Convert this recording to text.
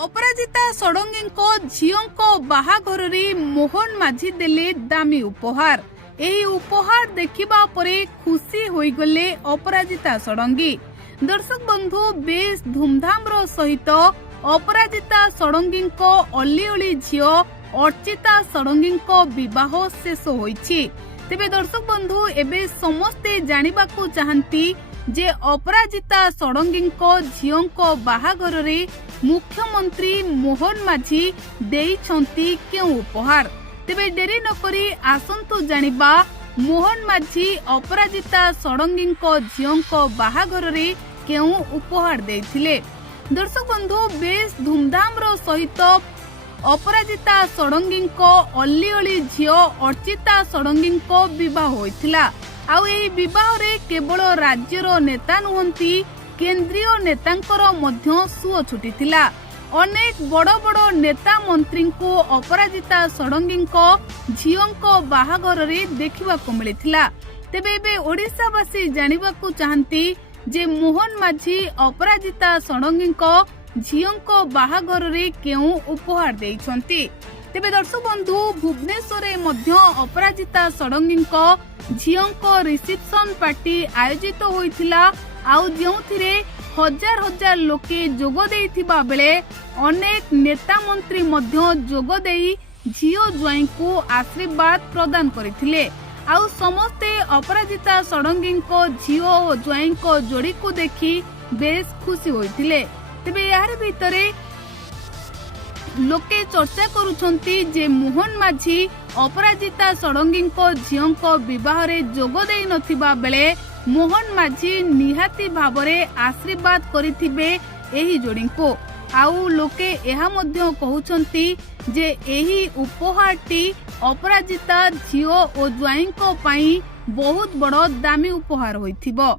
अपराजिता षडंगी झीओं बाहाघर मोहन माझी देले दामी उपहार। एही उपहार देखिबा परे खुशी होईगले अपराजिता षडंगी। दर्शक बंधु बेस धूमधाम सहित अपराजिता षडंगी अली अली झीओ अर्चिता षडंगी विवाह शेष होईछि। तेबे दर्शक बंधु एबे समस्ते जानिबाकू चाहंती जे अपराजिता षडंगी झीओं बाहाघर रे मुख्यमंत्री मोहन माझी देइछंती केउ उपहार। तेबे डेरी नकरी आसंतु जानिबा मोहन माझी अपराजिता षडंगी झीओं बाहाघर रे केउ उपहार देइथिले। दर्शक बंधु बेस धूमधाम सहित अपराजिता षडंगी अली अली झीओ अर्चिता षडंगी विवाह होइथिला। आउ एही विवाह रे केवल राज्यर नेता नुहंती केंद्रीय नेतांकर मध्य सुओ छुटीथिला। अनेक बड़ बड़ नेता मंत्री को अपराजिता षडंगी झीओं बाहाघर रे देखिबाकू मिलिथिला। तेबे एबे ओडिशावासी जानिबाकू चाहंती जे मोहन माझी अपराजिता षडंगी झीओं बाहाघर रे केउ उपहार देइछंती। तेबे दर्शक बंधु भुवनेश्वर मध्य अपराजिता षडंगी झीओं रिसेप्शन पार्टी आयोजित होइथिला। आउ जोंथिरे हजार हजार लोके जोग देइथिबा बेले अनेक नेता मंत्री मध्य जोग देई झीओ ज्वाई को आशीर्वाद प्रदान करथिले। आउ समस्ते अपराजिता षडंगी झीओ और ज्वाई जोड़ी को देखि बेस खुशी होइथिले। तेबे यार भितरे लोके चर्चा करुछंती जे मोहन माझी अपराजिता षडंगी झीओं विवाह रे जोग देई नथिबा बेले मोहन माझी निहाती भावरे आशीर्वाद करिथिबे एही जोड़ी को। आउ लोके एहा मध्य कहउछंती जे एही उपहारटी अपराजिता झीओ और ज्वाईंको पाई बहुत बड़ दामी उपहार होइथिबो।